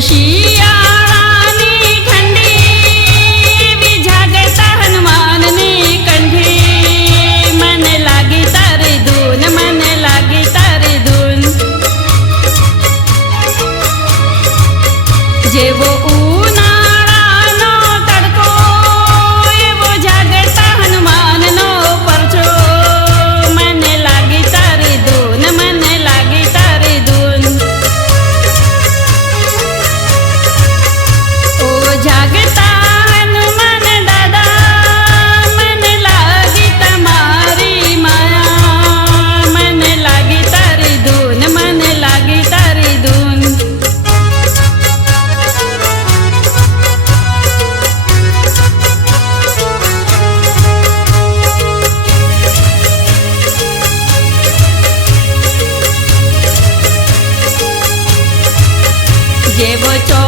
શિયાળાની ઠંડી એવી જાગતા હનુમાનની કંઠી મને લાગી તારી ધૂન મને લાગી તારી ધૂન જેવો ઉનાળાનો તડકો એવો જાગતા હનુમાનનો પરચો મને લાગી તારી ધૂન મને લાગી તારી ધૂન ઓ જાગતા હનુમાન દાદા મને લાગી તમારી માયા મને લાગી તારી ધૂન મને લાગી તારી ધૂન જેવો ચો